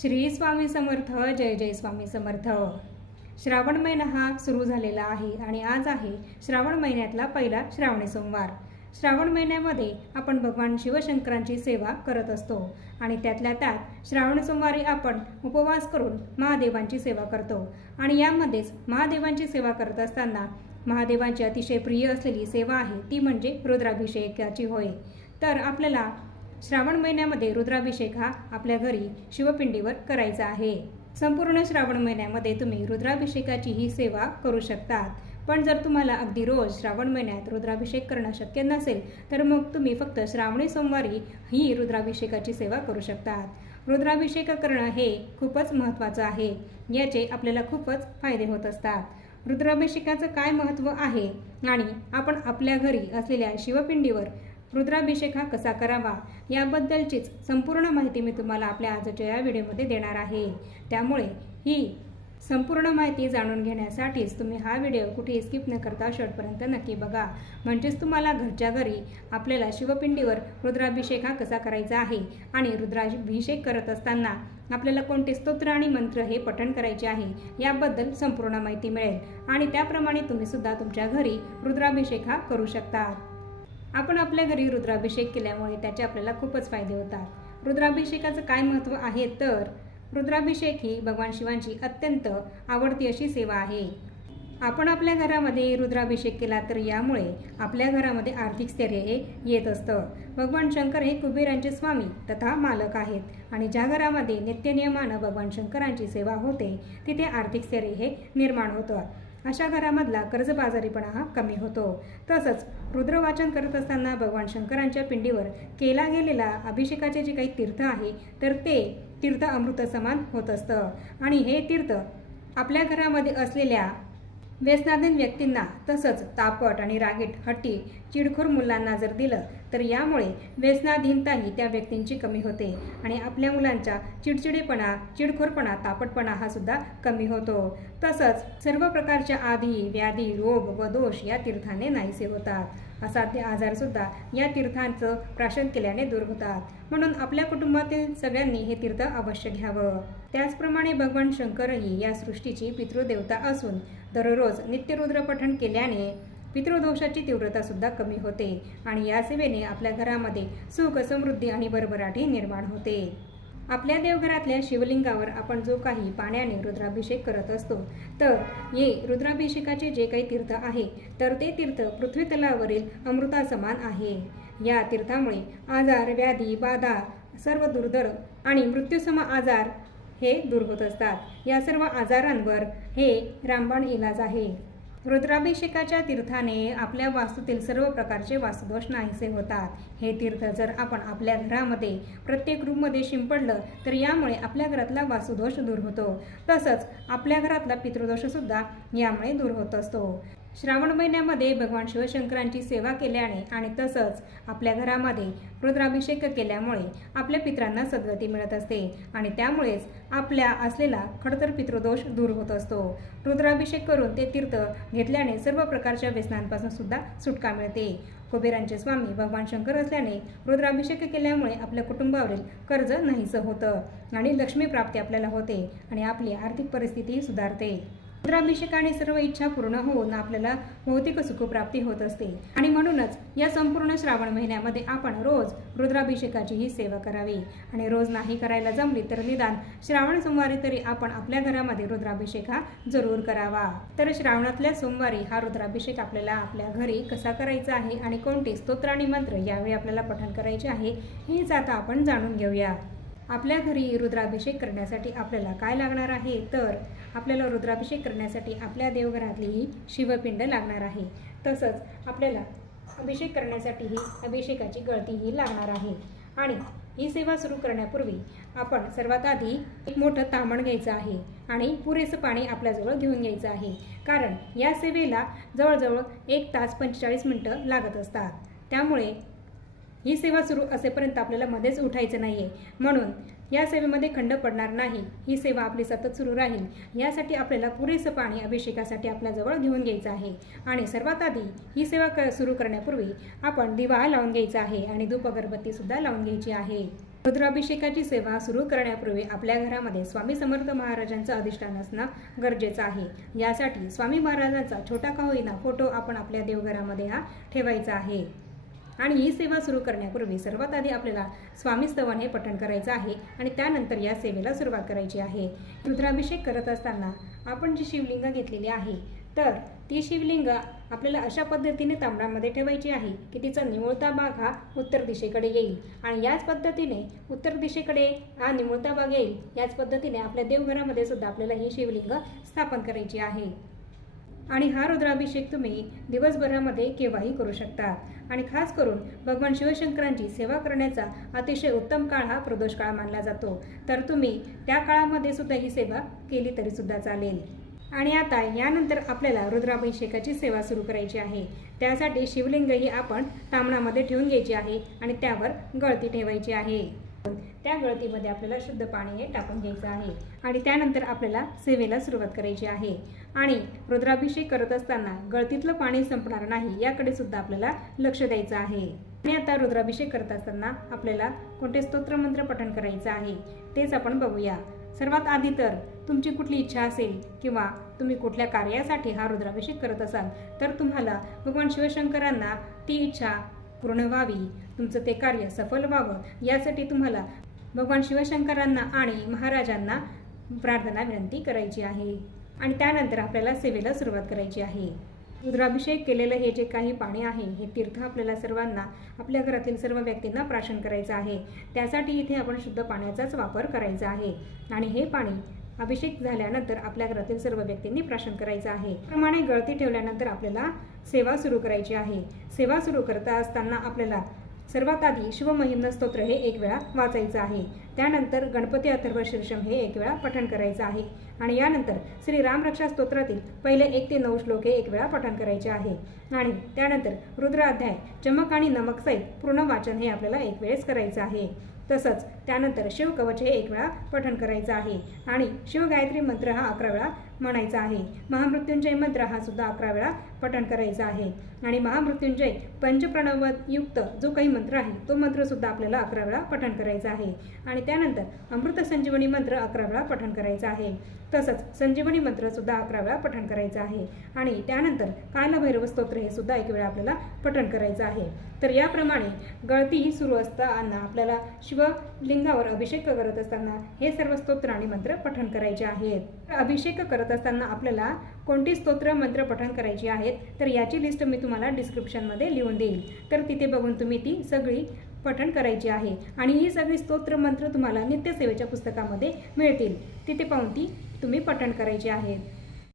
श्री स्वामी समर्थ जय जय स्वामी समर्थ. श्रावण महिना हा सुरू झालेला आहे आणि आज आहे श्रावण महिन्यातला पहिला श्रावणी सोमवार. श्रावण महिन्यामध्ये आपण भगवान शिवशंकरांची सेवा करत असतो आणि त्यातल्या त्यात श्रावण सोमवारी आपण उपवास करून महादेवांची सेवा करतो. आणि यामध्येच महादेवांची सेवा करत असताना महादेवांची अतिशय प्रिय असलेली सेवा आहे ती म्हणजे रुद्राभिषेकाची होय. तर आपल्याला श्रावण महिन्यामध्ये रुद्राभिषेक हा आपल्या घरी शिवपिंडीवर करायचा आहे. संपूर्ण श्रावण महिन्यामध्ये तुम्ही रुद्राभिषेकाची ही सेवा करू शकतात. पण जर तुम्हाला अगदी रोज श्रावण महिन्यात रुद्राभिषेक करणं शक्य नसेल तर मग तुम्ही फक्त श्रावणी सोमवारी ही रुद्राभिषेकाची सेवा करू शकतात. रुद्राभिषेक करणं हे खूपच महत्त्वाचं आहे. याचे आपल्याला खूपच फायदे होत असतात. रुद्राभिषेकाचं काय महत्त्व आहे? आणि आपण आपल्या घरी असलेल्या शिवपिंडीवर रुद्राभिषेक हा कसा करावा याबद्दलचीच संपूर्ण माहिती मी तुम्हाला आपल्या आजच्या या व्हिडिओमध्ये देणार आहे. त्यामुळे ही संपूर्ण माहिती जाणून घेण्यासाठीच तुम्ही हा व्हिडिओ कुठेही स्किप न करता शेवटपर्यंत नक्की बघा. म्हणजेच तुम्हाला घरच्या घरी आपल्याला शिवपिंडीवर रुद्राभिषेक हा कसा करायचा आहे आणि रुद्राभिषेक करत असताना आपल्याला कोणते स्तोत्र आणि मंत्र हे पठण करायचे आहे याबद्दल संपूर्ण माहिती मिळेल. आणि त्याप्रमाणे तुम्ही सुद्धा तुमच्या घरी रुद्राभिषेक हा करू शकता. आपण आपल्या घरी रुद्राभिषेक केल्यामुळे त्याचे आपल्याला खूपच फायदे होतात. रुद्राभिषेकाचं काय महत्त्व आहे तर रुद्राभिषेक ही भगवान शिवांची अत्यंत आवडती अशी सेवा आहे. आपण आपल्या घरामध्ये रुद्राभिषेक केला तर यामुळे आपल्या घरामध्ये आर्थिक स्थैर्य हे येत असतं. भगवान शंकर हे कुबेरांचे स्वामी तथा मालक आहेत आणि ज्या घरामध्ये नित्यनियमानं भगवान शंकरांची सेवा होते तिथे आर्थिक स्थैर्य हे निर्माण होतं. अशा घरामधला कर्जबाजारीपणा हा कमी होतो. तसंच रुद्रवाचन करत असताना भगवान शंकरांच्या पिंडीवर केला गेलेला अभिषेकाचे जे काही तीर्थ आहे तर ते तीर्थ अमृत समान होत असतं. आणि हे तीर्थ आपल्या घरामध्ये असलेल्या व्यसनाधीन व्यक्तींना तसंच तापट आणि रागीट हट्टी चिडखोर मुलांना जर दिलं तर यामुळे व्यसनाधीनताही त्या व्यक्तींची कमी होते आणि आपल्या मुलांच्या चिडचिडेपणा चिडखोरपणा तापटपणा हा सुद्धा कमी होतो. तसंच सर्व प्रकारच्या आधी व्याधी रोग व दोष या तीर्थाने नाहीसे होतात. असाध्य आजारसुद्धा या तीर्थांचं प्राशन केल्याने दूर होतात. म्हणून आपल्या कुटुंबातील सगळ्यांनी हे तीर्थ अवश्य घ्यावं. त्याचप्रमाणे भगवान शंकरही या सृष्टीची पितृदेवता असून दररोज नित्यरुद्र पठण केल्याने पितृदोषाची तीव्रता सुद्धा कमी होते आणि या सेवेने आपल्या घरामध्ये सुख समृद्धी आणि भरभराटी निर्माण होते. आपल्या देवघरातल्या शिवलिंगावर आपण जो काही पाण्याने रुद्राभिषेक करत असतो तर हे रुद्राभिषेकाचे जे काही तीर्थ आहे तर ते तीर्थ पृथ्वीतलावरील अमृतासमान आहे. या तीर्थामुळे आजार व्याधी बाधा सर्व दुर्धर आणि मृत्यूसम आजार हे दूर होत असतात. या सर्व आजारांवर हे रामबाण इलाज आहे. रुद्राभिषेकाच्या तीर्थाने आपल्या वास्तूतील सर्व प्रकारचे वास्तुदोष नाहीसे होतात. हे तीर्थ जर आपण आपल्या घरामध्ये प्रत्येक रूममध्ये शिंपडलं तर यामुळे आपल्या घरातला वास्तुदोष दूर होतो. तसंच आपल्या घरातला पितृदोषसुद्धा यामुळे दूर होत असतो. श्रावण महिन्यामध्ये भगवान शिवशंकरांची सेवा केल्याने आणि तसंच आपल्या घरामध्ये रुद्राभिषेक केल्यामुळे आपल्या पित्रांना सद्गती मिळत असते आणि त्यामुळेच आपल्या असलेला खडतर पितृदोष दूर होत असतो. रुद्राभिषेक करून ते तीर्थ घेतल्याने सर्व प्रकारच्या व्यसनांपासून सुद्धा सुटका मिळते. कुबेरांचे स्वामी भगवान शंकर असल्याने रुद्राभिषेक केल्यामुळे आपल्या कुटुंबावरील कर्ज नाहीसं होतं आणि लक्ष्मी प्राप्ती आपल्याला होते आणि आपली आर्थिक परिस्थितीही सुधारते. रुद्राभिषेकाने सर्व इच्छा पूर्ण होऊन आपल्याला भौतिक सुखप्राप्ती होत असते. आणि म्हणूनच या संपूर्ण श्रावण महिन्यामध्ये आपण रोज रुद्राभिषेकाची ही सेवा करावी. आणि रोज नाही करायला जमली तर निदान श्रावण सोमवारी तरी आपण आपल्या घरामध्ये रुद्राभिषेक हा जरूर करावा. तर श्रावणातल्या सोमवारी हा रुद्राभिषेक आपल्याला आपल्या घरी कसा करायचा आहे आणि कोणते स्तोत्र आणि मंत्र यावेळी आपल्याला पठण करायचे आहे हेच आता आपण जाणून घेऊया. आपल्या घरी रुद्राभिषेक करण्यासाठी आपल्याला काय लागणार आहे? तर आपल्याला रुद्राभिषेक करण्यासाठी आपल्या देवघरातली ही शिवपिंड लागणार आहे. तसंच आपल्याला अभिषेक करण्यासाठी ही अभिषेकाची गळतीही लागणार आहे. आणि ही सेवा सुरू करण्यापूर्वी आपण सर्वात आधी एक मोठं तामण घ्यायचं आहे आणि पुरेसं पाणी आपल्याजवळ घेऊन घ्यायचं आहे. कारण या सेवेला जवळजवळ एक तास पंचेचाळीस मिनटं लागत असतात. त्यामुळे ही सेवा सुरू असेपर्यंत आपल्याला मध्येच उठायचं नाही आहे म्हणून या सेवेमध्ये खंड पडणार नाही. ही सेवा आपली सतत सुरू राहील. यासाठी आपल्याला पुरेसं पाणी अभिषेकासाठी आपल्याजवळ घेऊन घ्यायचं आहे. आणि सर्वात आधी ही सेवा क सुरू करण्यापूर्वी आपण दिवा लावून घ्यायचा आहे आणि धूप अगरबत्तीसुद्धा लावून घ्यायची आहे. रुद्राभिषेकाची सेवा सुरू करण्यापूर्वी आपल्या घरामध्ये स्वामी समर्थ महाराजांचं अधिष्ठान असणं गरजेचं आहे. यासाठी स्वामी महाराजांचा छोटा का होईना फोटो आपण आपल्या देवघरामध्ये हा ठेवायचा आहे. आणि ही सेवा सुरू करण्यापूर्वी सर्वात आधी आपल्याला स्वामी स्तवन हे पठण करायचं आहे आणि त्यानंतर या सेवेला सुरुवात करायची आहे. रुद्राभिषेक करत असताना आपण जी शिवलिंग घेतलेली आहे तर ती शिवलिंग आपल्याला अशा पद्धतीने तांबड्यामध्ये ठेवायची आहे की तिचा निमुळता भाग हा उत्तर दिशेकडे येईल आणि याच पद्धतीने उत्तर दिशेकडे हा निमुळता भाग येईल याच पद्धतीने आपल्या देवघरामध्ये सुद्धा आपल्याला ही शिवलिंग स्थापन करायची आहे. आणि हा रुद्राभिषेक तुम्ही दिवसभरामध्ये केव्हाही करू शकता. आणि खास करून भगवान शिवशंकरांची सेवा करण्याचा अतिशय उत्तम काळ हा प्रदोष काळ मानला जातो. तर तुम्ही त्या काळामध्ये सुद्धा ही सेवा केली तरी सुद्धा चालेल. आणि आता यानंतर आपल्याला रुद्राभिषेकाची सेवा सुरू करायची आहे. त्यासाठी शिवलिंग ही आपण तामणामध्ये ठेवून घ्यायची आहे आणि त्यावर गळती ठेवायची आहे. त्या गळतीमध्ये आपल्याला शुद्ध पाणी हे टाकून घ्यायचं आहे. आणि त्यानंतर आपल्याला सेवेला सुरुवात करायची आहे. आणि रुद्राभिषेक करत असताना गळतीतलं पाणी संपणार नाही याकडे सुद्धा आपल्याला लक्ष द्यायचं आहे. आणि आता रुद्राभिषेक करत असताना आपल्याला कोणते स्तोत्रमंत्र पठण करायचं आहे तेच आपण बघूया. सर्वात आधी तर तुमची कुठली इच्छा असेल किंवा तुम्ही कुठल्या कार्यासाठी हा रुद्राभिषेक करत असाल तर तुम्हाला भगवान शिवशंकरांना ती इच्छा पूर्ण व्हावी. तुमचं ते कार्य सफल व्हावं. यासाठी तुम्हाला भगवान शिवशंकरांना आणि महाराजांना प्रार्थना विनंती करायची आहे. आणि त्यानंतर आपल्याला सेवेला सुरुवात करायची आहे. रुद्राभिषेक केलेलं हे जे काही पाणी आहे हे तीर्थ आपल्याला सर्वांना आपल्या घरातील सर्व व्यक्तींना प्राशन करायचं आहे. त्यासाठी इथे आपण शुद्ध पाण्याचाच वापर करायचा आहे. आणि हे पाणी अभिषेक झाल्यानंतर आपल्या घरातील सर्व व्यक्तींनी प्राशन करायचं आहे. प्रमाणे गळती ठेवल्यानंतर आपल्याला सेवा सुरू करायची आहे. सेवा सुरू करता असताना आपल्याला सर्वात आधी शिवमहिम्न स्तोत्र हे एक वेळा वाचायचं आहे. त्यानंतर गणपती अथर्व शीर्षम हे एक वेळा पठण करायचं आहे. आणि यानंतर श्री रामरक्षा स्तोत्रातील पहिले एक ते नऊ श्लोक हे एक वेळा पठण करायचे आहे. आणि त्यानंतर रुद्राध्याय चमक आणि नमक सहित पूर्ण वाचन हे आपल्याला एक वेळेस करायचं आहे. तसंच त्यानंतर शिवकवच हे एक वेळा पठण करायचं आहे. आणि शिवगायत्री मंत्र हा अकरा वेळा म्हणायचा आहे. महामृत्युंजय मंत्र हा सुद्धा अकरा वेळा पठण करायचा आहे. आणि महामृत्युंजय पंचप्रणवयुक्त जो काही मंत्र आहे तो मंत्र सुद्धा आपल्याला अकरा वेळा पठण करायचा आहे. आणि त्यानंतर अमृत संजीवनी मंत्र अकरा वेळा पठण करायचा आहे. तसंच संजीवनी मंत्र सुद्धा अकरा वेळा पठण करायचं आहे. आणि त्यानंतर कालभैरव स्तोत्र हे सुद्धा एक वेळा आपल्याला पठण करायचं आहे. तर याप्रमाणे गळती सुरू असताना आपल्याला शिव लिंगावर अभिषेक करत असताना हे सर्व स्तोत्र आणि मंत्र पठण करायचे आहेत. अभिषेक करत असताना आपल्याला कोणती स्तोत्र मंत्र पठण करायची आहेत तर याची लिस्ट मी तुम्हाला डिस्क्रिप्शनमध्ये लिहून देईल. तर तिथे बघून तुम्ही ती सगळी पठण करायची आहे. आणि ही सगळी स्तोत्र मंत्र तुम्हाला नित्यसेवेच्या पुस्तकामध्ये मिळतील. तिथे पाहून ती तुम्ही पठण करायची आहेत.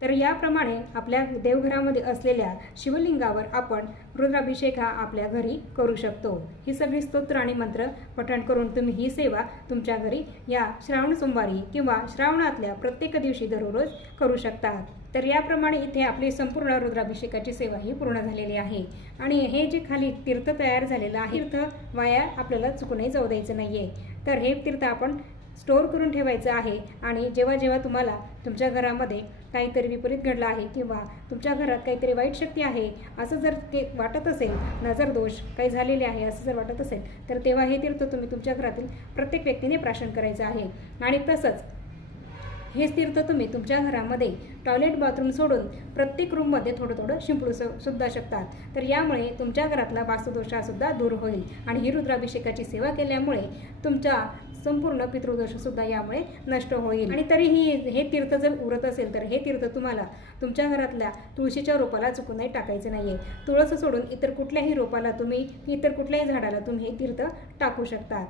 तर याप्रमाणे आपल्या देवघरामध्ये असलेल्या शिवलिंगावर आपण रुद्राभिषेक हा आपल्या घरी करू शकतो. ही सगळी स्तोत्र आणि मंत्र पठण करून तुम्ही ही सेवा तुमच्या घरी या श्रावण सोमवारी किंवा श्रावणातल्या प्रत्येक दिवशी दररोज करू शकता तर याप्रमाणे इथे आपली संपूर्ण रुद्राभिषेकाची सेवा ही पूर्ण झालेली आहे. आणि हे जे खाली तीर्थ तयार झालेलं आहे तीर्थ वाया आपल्याला चुकूनही जाऊ द्यायचं नाही आहे तर हे तीर्थ आपण स्टोअर करून ठेवायचं आहे आणि जेव्हा जेव्हा तुम्हाला तुमच्या घरामध्ये काहीतरी विपरीत घडलं आहे किंवा तुमच्या घरात काहीतरी वाईट शक्ती आहे असं जर ते वाटत असेल नजर दोष काही झालेले आहे असं जर वाटत असेल तर तेव्हा हे तीर्थ तुम्ही तुमच्या घरातील प्रत्येक व्यक्तीने प्राशन करायचं आहे. आणि तसंच हेच तीर्थ तुम्ही तुमच्या घरामध्ये टॉयलेट बाथरूम सोडून प्रत्येक रूममध्ये थोडं थोडं शिंपडू स सुद्धा शकतात. तर यामुळे तुमच्या घरातला वास्तुदोषासुद्धा दूर होईल. आणि ही रुद्राभिषेकाची सेवा केल्यामुळे तुमच्या संपूर्ण पितृदोषसुद्धा यामुळे नष्ट होईल. आणि तरीही हे तीर्थ जर उरत असेल तर हे तीर्थ तुम्हाला तुमच्या घरातल्या तुळशीच्या रोपाला चुकूनही टाकायचं नाही आहे तुळस सोडून इतर कुठल्याही रोपाला तुम्ही इतर कुठल्याही झाडाला तुम्ही हे तीर्थ टाकू शकता.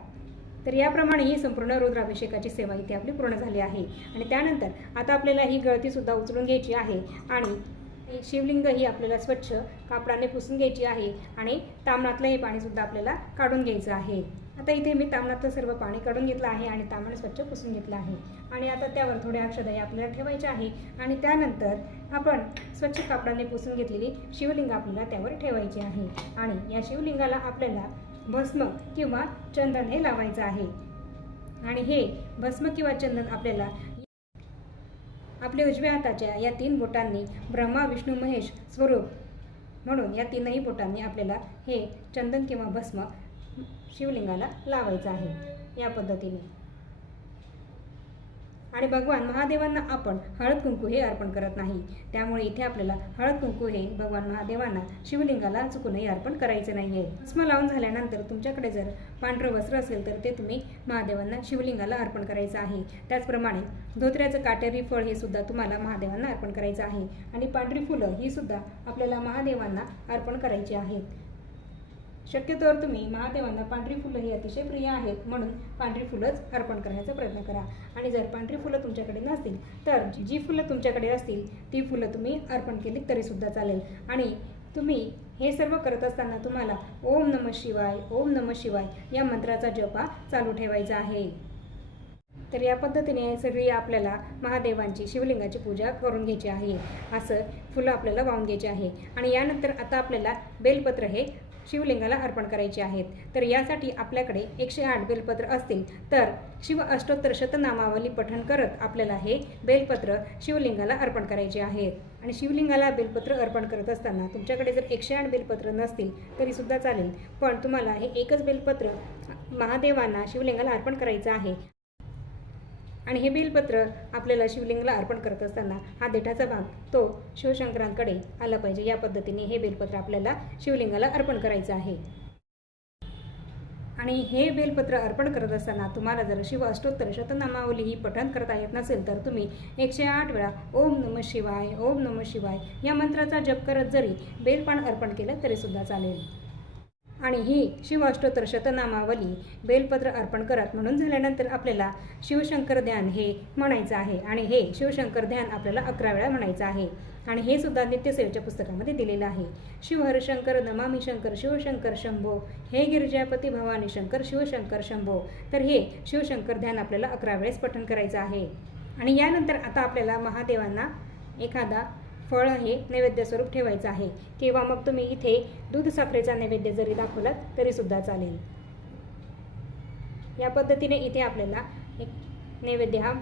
तर याप्रमाणे ही संपूर्ण रुद्राभिषेकाची सेवा इथे आपली पूर्ण झाली आहे. आणि त्यानंतर आता आपल्याला ही गळतीसुद्धा उचलून घ्यायची आहे आणि शिवलिंग ही आपल्याला स्वच्छ कापडाने पुसून घ्यायची आहे आणि तामणातलं हे पाणीसुद्धा आपल्याला काढून घ्यायचं आहे. आता इथे मी तामणातलं सर्व पाणी काढून घेतलं आहे आणि तामण स्वच्छ पुसून घेतलं आहे. आणि आता त्यावर थोड्या अक्षदही आपल्याला ठेवायच्या आहे. आणि त्यानंतर आपण स्वच्छ कापडाने पुसून घेतलेली शिवलिंग आपल्याला त्यावर ठेवायची आहे. आणि या शिवलिंगाला आपल्याला भस्म किंवा चंदन हे लावायचं आहे. आणि हे भस्म किंवा चंदन आपल्याला आपल्या उजव्या हाताच्या या तीन बोटांनी ब्रह्मा विष्णू महेश स्वरूप म्हणून या तीनही बोटांनी आपल्याला हे चंदन किंवा भस्म शिवलिंगाला लावायचं आहे या पद्धतीने. आणि भगवान महादेवांना आपण हळद कुंकू हे अर्पण करत नाही. त्यामुळे इथे आपल्याला हळद कुंकू हे भगवान महादेवांना शिवलिंगाला चुकूनही अर्पण करायचे नाही आहे भस्म लावून झाल्यानंतर तुमच्याकडे जर पांढरं वस्त्र असेल तर ते तुम्ही महादेवांना शिवलिंगाला अर्पण करायचं आहे. त्याचप्रमाणे धोत्र्याचं काटेरी फळ हे सुद्धा तुम्हाला महादेवांना अर्पण करायचं आहे. आणि पांढरी फुलं ही सुद्धा आपल्याला महादेवांना अर्पण करायची आहेत. शक्यतोवर तुम्ही महादेवांना पांढरी फुलं ही अतिशय प्रिय आहेत म्हणून पांढरी फुलंच अर्पण करण्याचा प्रयत्न करा. आणि जर पांढरी फुलं तुमच्याकडे नसतील तर जी फुलं तुमच्याकडे असतील ती फुलं तुम्ही अर्पण केली तरीसुद्धा चालेल. आणि तुम्ही हे सर्व करत असताना तुम्हाला ओम नम शिवाय ओम नम शिवाय या मंत्राचा जपा चालू ठेवायचा आहे. तर या पद्धतीने सगळी आपल्याला महादेवांची शिवलिंगाची पूजा करून घ्यायची आहे. असं फुलं आपल्याला वाहून घ्यायची आहे. आणि यानंतर आता आपल्याला बेलपत्र हे शिवलिंगाला अर्पण करायचे आहेत. तर यासाठी आपल्याकडे एकशे आठ बेलपत्र असतील. तर शिव अष्टोत्तर शतनामावली पठण करत आपल्याला हे बेलपत्र शिवलिंगाला अर्पण करायचे आहेत आणि शिवलिंगाला बेलपत्र अर्पण करत असताना तुमच्याकडे जर एकशे आठ बेलपत्र नसतील तरीसुद्धा चालेल. पण तुम्हाला हे एकच बेलपत्र महादेवांना शिवलिंगाला अर्पण करायचं आहे. आणि हे बेलपत्र आपल्याला शिवलिंगला अर्पण करत असताना हा देठाचा भाग तो शिवशंकरांकडे आला पाहिजे. या पद्धतीने हे बेलपत्र आपल्याला शिवलिंगाला अर्पण करायचं आहे. आणि हे बेलपत्र अर्पण करत असताना तुम्हाला जर शिव अष्टोत्तर शतनामावली ही पठण करता येत नसेल तर तुम्ही एकशे आठ वेळा ओम नम शिवाय ओम नम शिवाय या मंत्राचा जप करत जरी बेलपान अर्पण केलं तरीसुद्धा चालेल. आणि ही शिवाष्टोत्तर शतनामावली बेलपत्र अर्पण करत म्हणून झाल्यानंतर आपल्याला शिवशंकर ध्यान हे म्हणायचं आहे आणि हे शिवशंकर ध्यान आपल्याला अकरा वेळा म्हणायचं आहे. आणि हे सुद्धा नित्यसेवेच्या पुस्तकामध्ये दिलेलं आहे. शिवहरशंकर नमामी शंकर शिवशंकर शंभो हे गिरिजापती भवानी शंकर शिवशंकर शंभो. तर हे शिवशंकर ध्यान आपल्याला अकरा वेळेस पठण करायचं आहे. आणि यानंतर आता आपल्याला महादेवांना एखादा फळ हे नैवेद्य स्वरूप ठेवायचं आहे. किंवा मग तुम्ही इथे दूध साखरेचा नैवेद्य जरी दाखवलात तरीसुद्धा चालेल. या पद्धतीने इथे आपल्याला एक नैवेद्य हा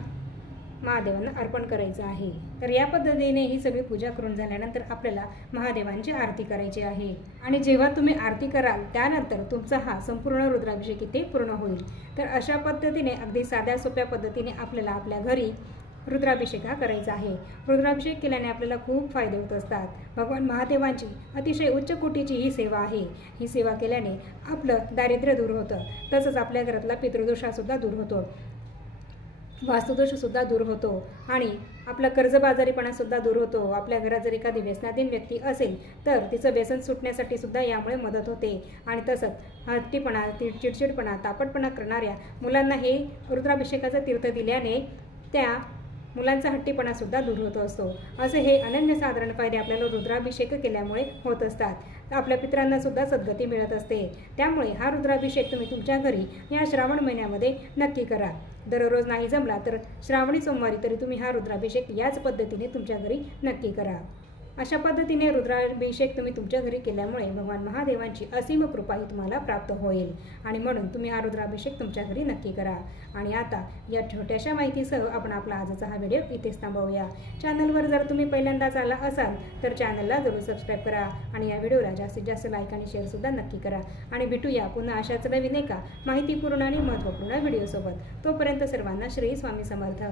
महादेवांना अर्पण करायचा आहे. तर या पद्धतीने ही सगळी पूजा करून झाल्यानंतर आपल्याला महादेवांची आरती करायची आहे. आणि जेव्हा तुम्ही आरती कराल त्यानंतर तुमचा हा संपूर्ण रुद्राभिषेक इथे पूर्ण होईल. तर अशा पद्धतीने अगदी साध्या सोप्या पद्धतीने आपल्याला आपल्या घरी रुद्राभिषेक हा करायचा आहे. रुद्राभिषेक केल्याने आपल्याला खूप फायदे होत असतात. भगवान महादेवांची अतिशय उच्च कोटीची ही सेवा आहे. ही सेवा केल्याने आपलं दारिद्र्य दूर होतं. तसंच आपल्या घरातला पितृदोषासुद्धा दूर होतो. वास्तुदोषसुद्धा दूर होतो. आणि आपला कर्जबाजारीपणासुद्धा दूर होतो. आपल्या घरात जर एखादी व्यसनाधीन व्यक्ती असेल तर तिचं व्यसन सुटण्यासाठी सुद्धा यामुळे मदत होते. आणि तसंच हट्टीपणा चिडचिडपणा तापटपणा करणाऱ्या मुलांना हे रुद्राभिषेकाचं तीर्थ दिल्याने त्या मुलांचा हट्टीपणासुद्धा दूर होत असतो. असे हे अनन्यसाधारण फायदे आपल्याला रुद्राभिषेक केल्यामुळे होत असतात. आपल्या पित्रांना सुद्धा सद्गती मिळत असते. त्यामुळे हा रुद्राभिषेक तुम्ही तुमच्या घरी या श्रावण महिन्यामध्ये नक्की करा. दररोज नाही जमला तर श्रावणी सोमवारी तरी तुम्ही हा रुद्राभिषेक याच पद्धतीने तुमच्या घरी नक्की करा. अशा पद्धतीने रुद्राभिषेक तुम्ही तुमच्या घरी केल्यामुळे भगवान महादेवांची असीम कृपा ही तुम्हाला प्राप्त होईल. आणि म्हणून तुम्ही हा रुद्राभिषेक तुमच्या घरी नक्की करा. आणि आता या छोट्याशा माहितीसह आपण आपला आजचा हा व्हिडिओ इथेच थांबवूया. चॅनलवर जर तुम्ही पहिल्यांदाच आला असाल तर चॅनलला जरूर सबस्क्राईब करा आणि या व्हिडिओला जास्तीत जास्त लाईक आणि शेअरसुद्धा नक्की करा. आणि भेटूया पुन्हा अशाच नवीन एका माहितीपूर्ण आणि महत्त्वपूर्ण व्हिडिओसोबत. तोपर्यंत सर्वांना श्री स्वामी समर्थ.